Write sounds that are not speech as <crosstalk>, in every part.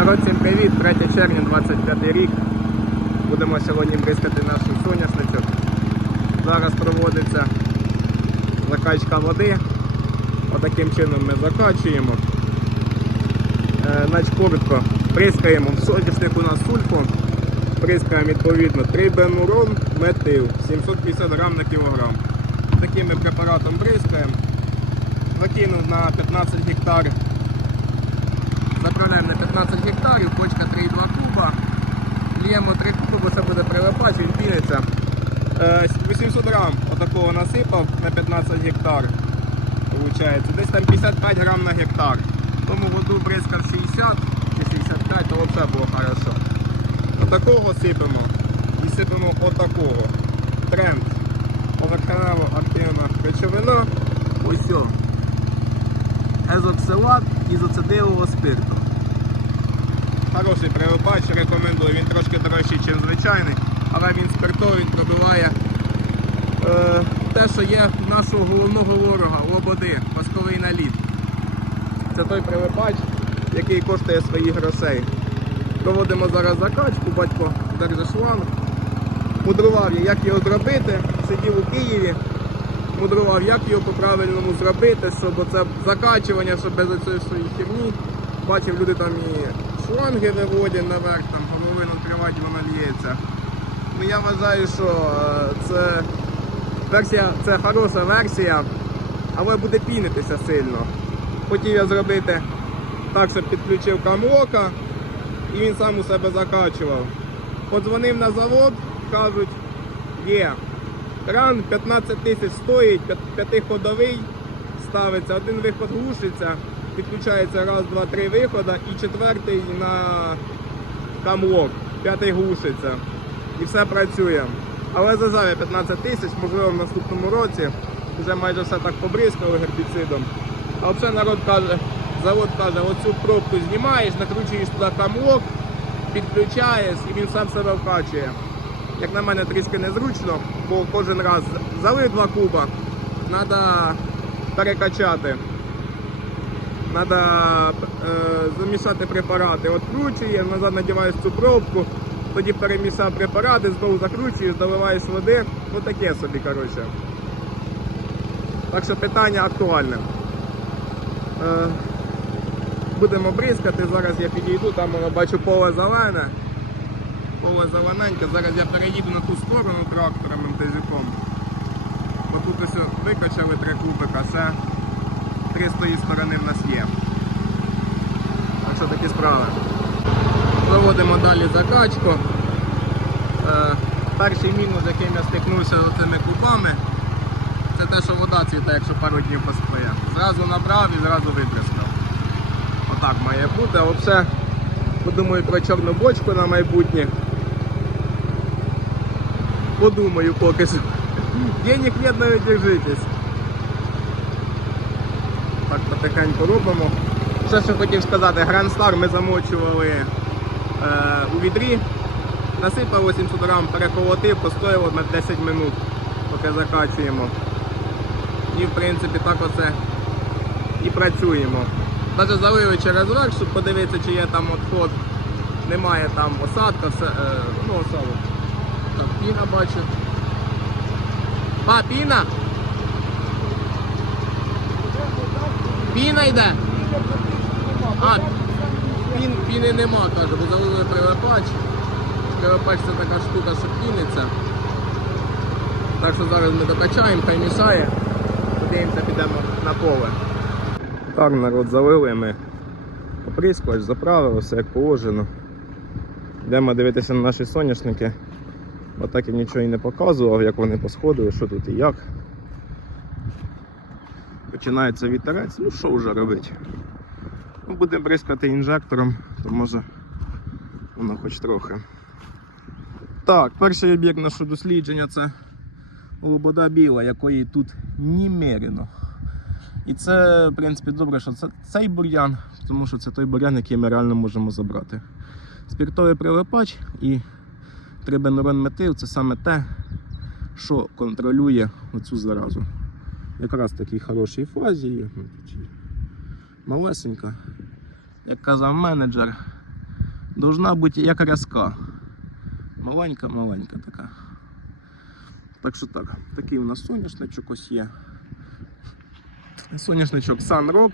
Народ, всім привіт! 3 червня 25 рік. Будемо сьогодні бризкати наш соняшничок. Зараз проводиться закачка води. Отаким чином ми закачуємо. Е, Значить, коротко, бризкаємо в соняшник у нас сульфу. Бризкаємо відповідно 3 бенурон метил 750 грам на кілограм. Таким ми препаратом бризкаємо. Закинув на 15 гектар На 15 гектарів, почка 3,2 куба. Лємо 3 куби, бо це буде прилипач, він піниться. Е, 800 грам отакого насипав на 15 гектар. Получається. Десь там 55 грам на гектар. Тому воду бризкав 60 чи 65, то взагалі було хорошо. Отакого сипемо. І сипемо отакого. Тренд. Поверхнево активна речовина. Ось. езоксилат ізоцидилового спирту. Хороший прилипач, рекомендую. Він трошки дорожчий, ніж звичайний, але він спиртовий, він пробиває е, те, що є нашого головного ворога лободи, восковий наліт. Це той прилипач, який коштує своїх грошей. Проводимо зараз закачку, батько держить шланг. Мудрував я, як його зробити. Сидів у Києві, мудрував, як його по-правильному зробити, щоб оце закачування, щоб без цієї херні. Бачив, люди там і шланги виводять наверх, там головину тривати, вона лється. Ну я вважаю, що е, це версія, це хороша версія, але буде пінитися сильно. Хотів я зробити так, щоб підключив камлока і він сам у себе закачував. Подзвонив на завод, кажуть, є. Кран 15 тисяч стоїть, п'ят- п'ятиходовий ставиться, один виход глушиться, підключається раз, два, три виходи і четвертий на камлок, п'ятий глушиться. І все працює. Але зазаві 15 тисяч, можливо в наступному році. Вже майже все так побризкали гербіцидом. А взагалі народ каже, завод каже, оцю пробку знімаєш, накручуєш туди камлок, підключаєш і він сам себе вкачує. Як на мене трішки незручно, бо кожен раз залив два куба, треба перекачати. Треба замішати препарати. Откручує, назад надіваєш цю пробку, тоді перемішав препарати, знову закручуєш, доливаєш води. Ну таке собі, коротше. Так що питання актуальне. Е, будемо бризкати, зараз я підійду, там бачу поле зелене. Поле зелененьке, зараз я переїду на ту сторону трактором. Бо тут ось викачали три кубика, ще три з тої сторони в нас є. Так що такі справи. Проводимо далі закачку. Е, перший мінус, яким я стикнувся з цими кубами, це те, що вода цвіте, якщо пару днів постоє. Зразу набрав і зразу виприскав. Отак має бути, а взагалі подумаю про чорну бочку на майбутнє. Подумаю поки що. Денег нет, но держитесь. Так, потихеньку робимо. Ще що хотів сказати, Grand Star ми замочували е, у відрі, насипав 800 грам, переколотив, постояло на 10 минут, поки закачуємо. І в принципі так оце і працюємо. Навіть залили через верх, щоб подивитися, чи є там відход. Немає там осадка, все, е, ну осадок. Так, піна бачу. А, піна? Піна йде. А, пін, піни нема, каже, бо залили прилипач. Прилипач це така штука, що піниться. Так що зараз ми докачаємо, хай мішає. Подивимося, підемо на поле. Так, народ залили ми. Оприскувач заправили, все як положено. Йдемо дивитися на наші соняшники. Бо так я нічого і не показував, як вони посходили, що тут і як. Починається вітерець, ну що вже робити? Ну, Будемо бризкати інжектором, то може воно хоч трохи. Так, перший об'єкт нашого дослідження це лобода біла, якої тут немерено. І це, в принципі, добре, що це цей бур'ян, тому що це той бур'ян, який ми реально можемо забрати. Спіртовий прилипач і трибенурон метил це саме те, що контролює оцю заразу. Якраз в такій хорошій фазі є. Малесенька. Як казав менеджер, должна бути як рязка. Маленька-маленька така. Так що так, такий у нас соняшничок ось є. Соняшничок Sunrock.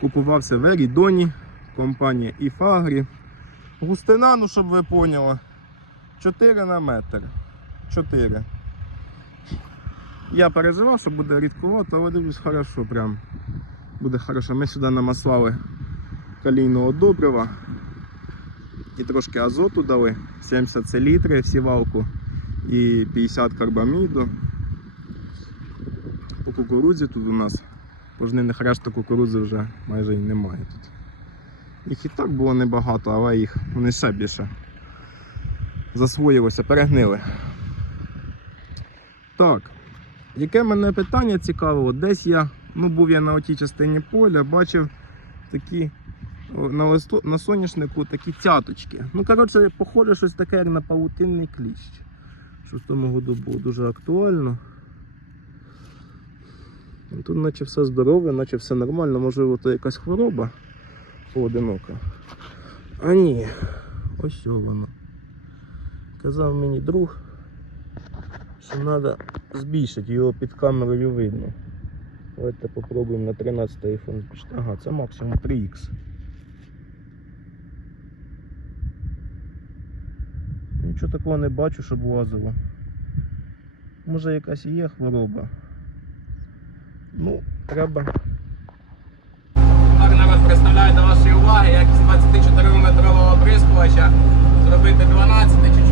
Купувався в Ерідоні, компанія Іфагрі. Густина, ну щоб ви поняли, 4 на метр. 4. Я переживав, що буде рідкувато, але дивлюсь, хорошо прям. Буде хорошо. Ми сюди намаслали калійного добрива і трошки азоту дали. 70 селітри сівалку і 50 карбаміду. По кукурудзі тут у нас пожнивних решта кукурудзи вже майже і немає тут. Їх і так було небагато, але їх вони ще більше засвоїлося, перегнили. Так, яке мене питання цікавило, десь я, ну був я на отій частині поля, бачив такі на, листу, на соняшнику такі цяточки. Ну, коротше, похоже, щось таке, як на павутинний кліщ. Що в тому году було дуже актуально. Ну, Тут наче все здорове, наче все нормально, можливо, то якась хвороба поодинока. А ні, ось воно. Казав мені друг, що треба збільшити, його під камерою видно. Давайте попробуємо на 13 iPhone. Ага, це максимум 3х. Нічого такого не бачу, щоб лазило. Може якась є хвороба. Ну, треба. Так, народ представляю до вашої уваги, як з 24-метрового оприскувача зробити 12 чи 14-метрового.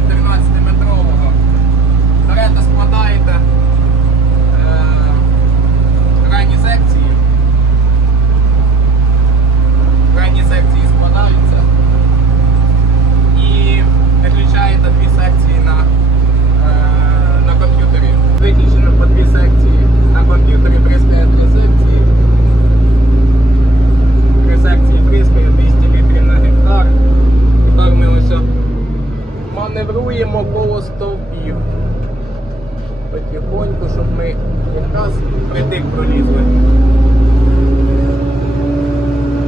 Берете, складаєте е, крайні секції. Крайні секції складаються і переключаєте дві секції на, е, на комп'ютері. Виключено по дві секції. На комп'ютері бризкає три секції. Три секції бризкає 200 літрів на гектар. Тепер ми ось от маневруємо коло стовпів. Потихоньку, щоб ми якраз притик пролізли.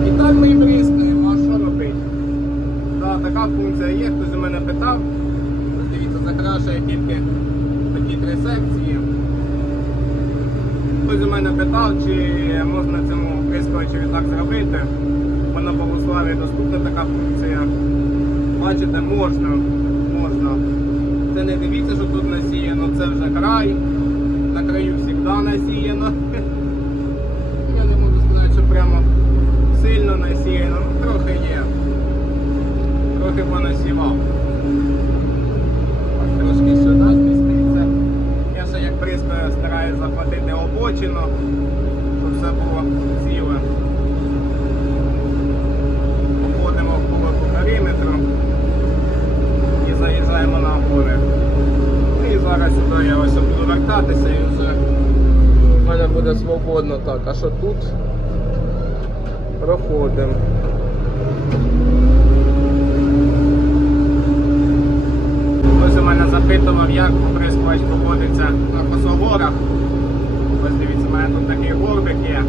І так ми і бризкаємо, а що робити? Да, така функція є, хтось у мене питав. Дивіться, закрашує тільки такі три секції. Хтось у мене питав, чи можна цьому прискочеві так зробити. Бо на Богославі доступна така функція. Бачите, можна. можна. Це не дивіться, що тут насіяно, це вже край. На краю завжди насіяно. <laughs> Я не можу сказати, що прямо сильно насіяно, трохи є. Трохи понасівав. Трошки сюди зміститься. Я ще як бризкою стараюсь захватити обочину, щоб все було ціле. Обходимо коло по периметру і заїжджаємо на поле. Ну І зараз сюди я ось буду вертатися і вже мене буде свободно так. А що тут? Проходимо. Хтось мене запитував, як оприскувач поводиться на косогорах. Ось дивіться, у мене тут такий горбик є.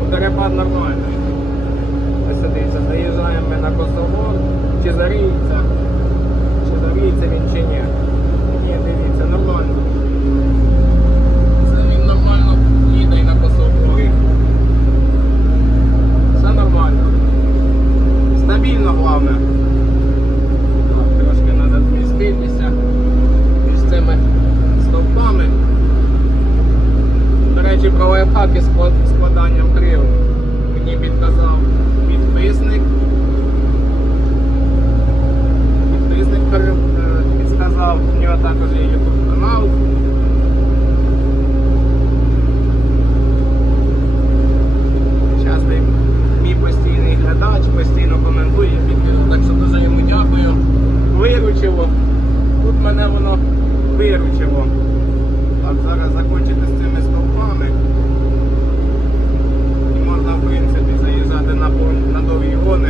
Ну, Перепад нормальний. Ось дивіться, заїжджаємо ми на косогор, чи заріється, чи заріється він чи ні. Ні, дивіться, нормально. Це він нормально їде і на косогорі. Все нормально. Стабільно головне. Так, Трошки треба зміститися між цими стовпами. До речі, про лайфхаки з склад- складанням крил мені підказав підписник. Підписник пере- е, підсказав, у нього також є YouTube канал. Частий мій постійний глядач, постійно коментує, підписує, так що дуже йому дякую. Виручило. Тут мене воно виручило. Так, зараз закінчити з цими стовпами. І можна, в принципі, заїжджати на, пон- на довгі гони.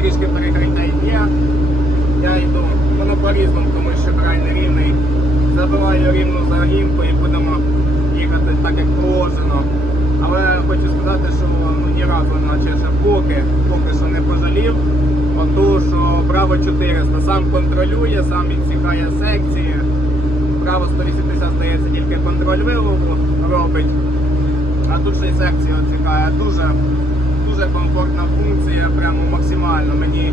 трішки перекриття є. Я йду, воно по-різному, тому що край нерівний. Забиваю рівну загінку і будемо їхати так, як положено. Але хочу сказати, що ну, ні разу, наче ще поки, поки що не пожалів. Оту, що право 400 сам контролює, сам відсікає секції. Право 180, здається, тільки контроль вилову робить. А тут ще й секція відсікає. Дуже, дуже комфортна функція, прямо максимально. Мені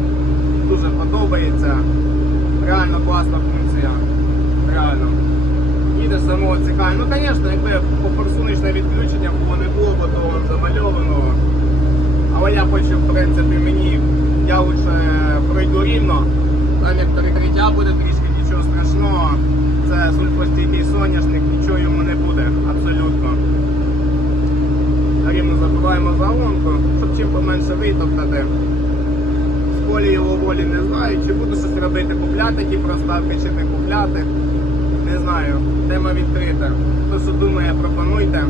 дуже подобається. Реально класна функція. Реально. Їдеш самого цікає. Ну, звісно, якби попорсунечне відключення було не було, бо то замальовано. Але я хочу, в принципі, мені я лише пройду рівно. Там як перекриття буде трішки, нічого страшного. Це сульфостійкий соняшник, нічого йому не буде. Абсолютно. Рівно забиваємо загонку, щоб чим поменше витоптати. З колії волі не знаю, чи буду щось робити, купляти ті проставки, чи не купляти. Не знаю, тема відкрита. Хто що думає, пропонуйте.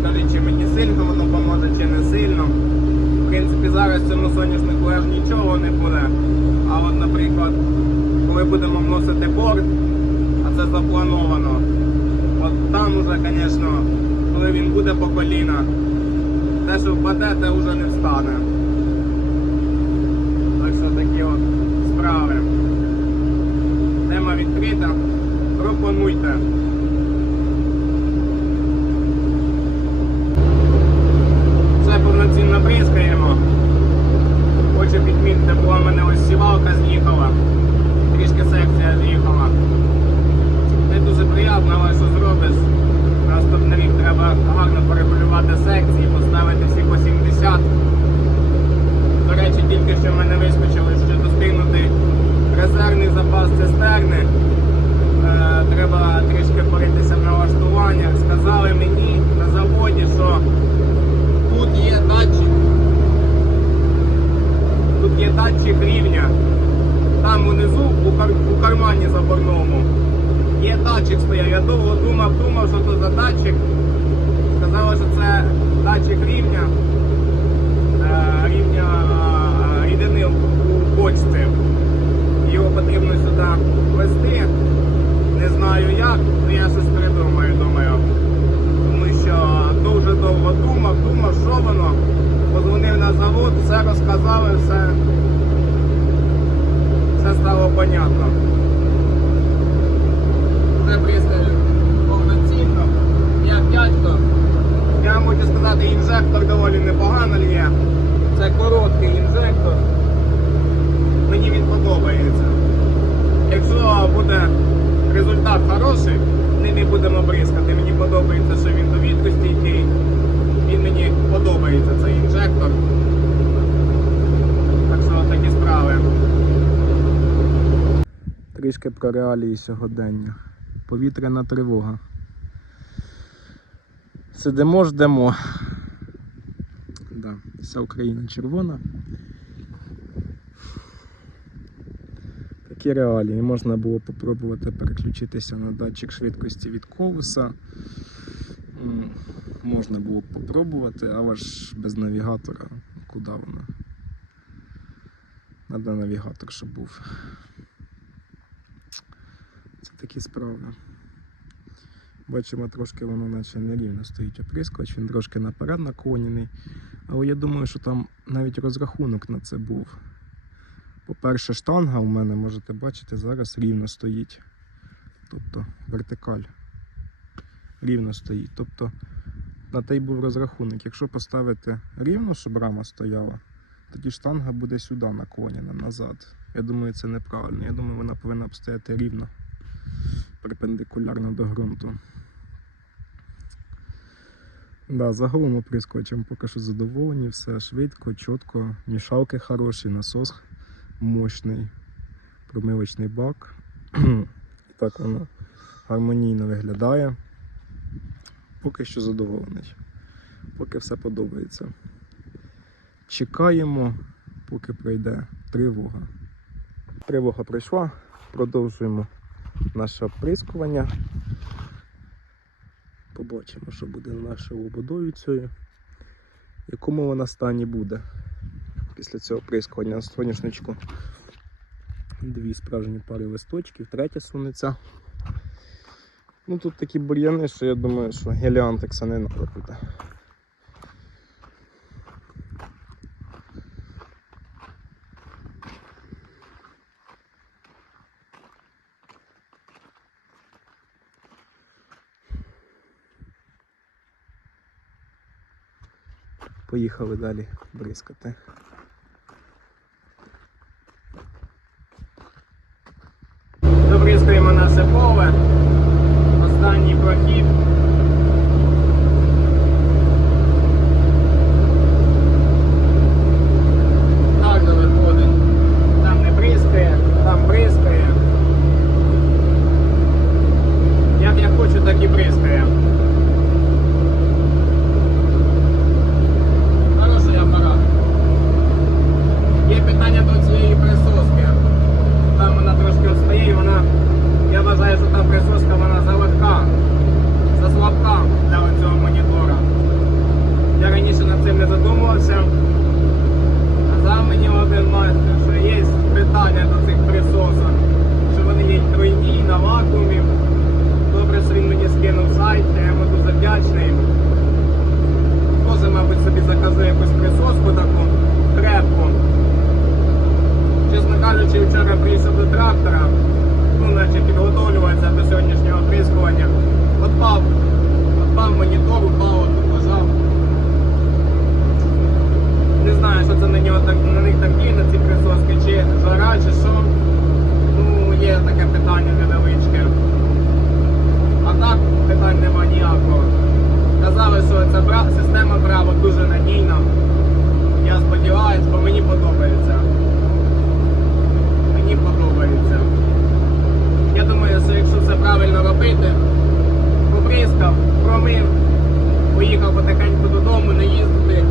Скажіть, чи мені сильно воно поможе, чи не сильно. В принципі, зараз цьому соняшнику аж нічого не буде. А от, наприклад, коли будемо вносити борт, а це заплановано, от там уже, звісно, коли він буде по коліна, те, що впаде, те вже не встане. Так що такі от справи. Тема відкрита. Пропонуйте. Це повноцінно бризкаємо. Хочу підмітити, була в мене ось сівалка з'їхала. Трішки секція з'їхала. Не дуже приємно, але що зробиш? Наступний рік треба гарно порегулювати секції, поставити всі по 70. До речі, тільки що в мене вискочило, що достигнути резервний запас цистерни. Е, треба трішки поритися в налаштуваннях. Сказали мені на заводі, що тут є датчик. Тут є датчик рівня. Там внизу у, кар- у кармані заборному. Є датчик стояв. Я довго думав, думав, що це за датчик. Сказали, що це датчик рівня. Е, рівня е, рідини у бочці. Його потрібно сюди ввести. Не знаю як, але я щось придумаю, думаю. Тому що дуже довго думав, думав, що воно. Позвонив на завод, все розказали, все, все стало понятно. Вже пристрій повноцінно, як дядько. Я вам хочу сказати, інжектор доволі непогано лє. Це короткий інжектор. Мені він подобається. Якщо буде результат хороший, ним і будемо бризкати. Мені подобається, що він до відкостійкий. Він мені подобається цей інжектор. Так що такі справи. Трішки про реалії сьогодення. Повітряна тривога. Сидимо, ждемо. Да, вся Україна червона. Такі реалії. Можна було попробувати переключитися на датчик швидкості від колеса. Можна було попробувати, але ж без навігатора. Куди воно? Надо навігатор, щоб був. Це такі справи. Бачимо, трошки воно наче нерівно стоїть оприскувач, він трошки наперед наклонений. Але я думаю, що там навіть розрахунок на це був. По-перше, штанга у мене, можете бачити, зараз рівно стоїть. Тобто вертикаль рівно стоїть. Тобто на той був розрахунок. Якщо поставити рівно, щоб рама стояла, тоді штанга буде сюди наклонена назад. Я думаю, це неправильно. Я думаю, вона повинна стояти рівно, перпендикулярно до ґрунту. Да, загалом оприскувачем поки що задоволені, все швидко, чітко, мішалки хороші, насос мощний, промивочний бак. <clears throat> І так воно гармонійно виглядає. Поки що задоволений. Поки все подобається. Чекаємо, поки пройде тривога. Тривога пройшла, продовжуємо наше оприскування. Побачимо, що буде нашою лободою цією. В якому вона стані буде. Після цього оприскування на соняшничку. Дві справжні пари листочків, третя суниця. Ну тут такі бур'яни, що я думаю, що геліантекса не треба буде. Поїхали далі бризкати. Добризкуємо наше поле. Останній прохід. Гарно виходить. Там не бризкає, там бризкає. Я хочу, так і бризкає. Хороший апарат. Є питання до цієї присоски. Там вона трошки відстає і вона. Я вважаю, що та присоска вона залегка, заслабка для цього монітора. Я раніше над цим не задумувався. Казав мені один майстер, що є питання до цих присосок, що вони є тройні на вакуумі. Добре, що він мені скинув сайт, я йому дуже вдячний. Може, мабуть, собі заказую якусь присоску таку крепку. Чесно кажучи, вчора приїхав до трактора, ну, наче підготовлюватися до сьогоднішнього оприскування. Отпав, отпав монітор, упав, лежав. Не знаю, що це на нього так на них так діє, на ці присоски, чи жара, чи що. Ну, є таке питання невеличке. А так питань нема ніякого. Казали, що ця бра... система Браво дуже надійна. Я сподіваюся, бо мені подобається. Мені подобається. Я думаю, що якщо це правильно робити, побризкав, промив, поїхав потихеньку додому, не їздити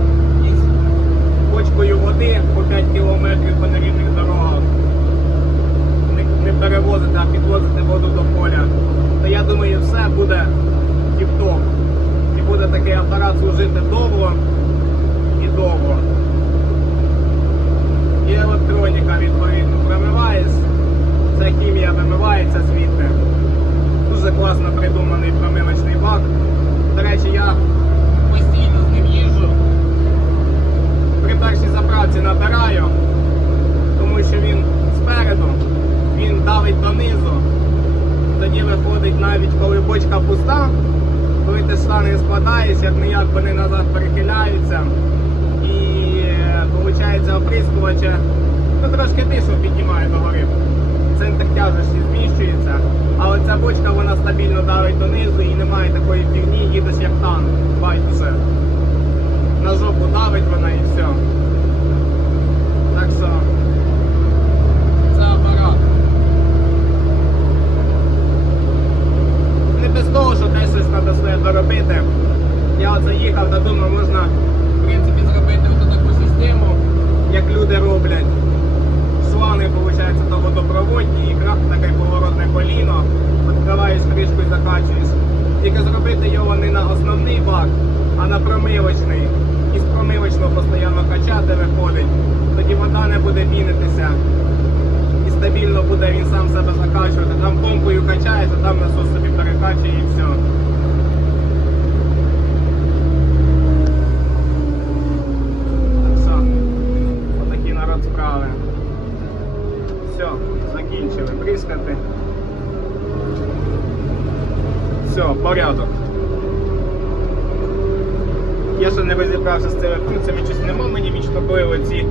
із бочкою води по 5 кілометрів по нерівних дорогах. Не, не перевозити, а підвозити воду до поля. То я думаю, все буде тіп-топ. І буде такий апарат служити довго і довго. І електроніка відповідно промиваєш. Ця хімія вимивається звідти. Дуже класно придуманий промивочний бак. До речі, я постійно з ним їжджу. При першій заправці набираю, тому що він спереду, він давить донизу. Тоді виходить навіть коли бочка пуста, коли ти штани складаєш, як не вони назад перехиляються. І виходить оприскувача, ну трошки тишу піднімає догори. Центр тяжесті зміщується, але ця бочка вона стабільно давить донизу і немає такої фігні, їдеш як танк, байдуже. На жопу давить вона і все. Так що це апарат. Не без того, що десь щось треба своє доробити. Я от заїхав думав, можна в принципі зробити ось таку систему, як люди роблять. Шланги, виходить, то водопроводні, і крах таке поворотне коліно, відкриваєш кришку і закачуєш. Тільки зробити його не на основний бак, а на промивочний. І з промивочного постійно качати виходить. Тоді вода не буде пінитися. І стабільно буде він сам себе закачувати. Там помпою качаєш, а там насос собі перекачує і все. Так що, отакі народ справи. Все, закінчили бризкати. Все, порядок. Я ще не розібрався з цими функціями, щось нема мені коли оці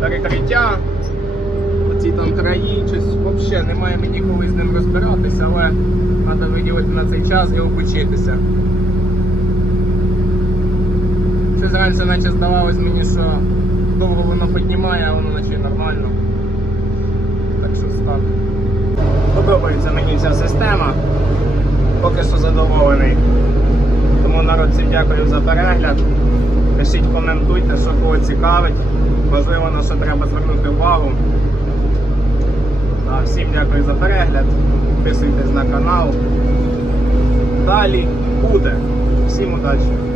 перекриття, оці там краї, щось взагалі немає мені коли з ним розбиратися, але треба виділити на цей час і обучитися. Щось раніше наче здавалось мені, що довго воно піднімає, а воно наче нормально. Так що так. Подобається мені ця система. Поки що задоволений. Тому народ всім дякую за перегляд. Пишіть, коментуйте, що кого цікавить. Можливо, на що треба звернути увагу. А, всім дякую за перегляд. Підписуйтесь на канал. Далі буде. Всім удачі!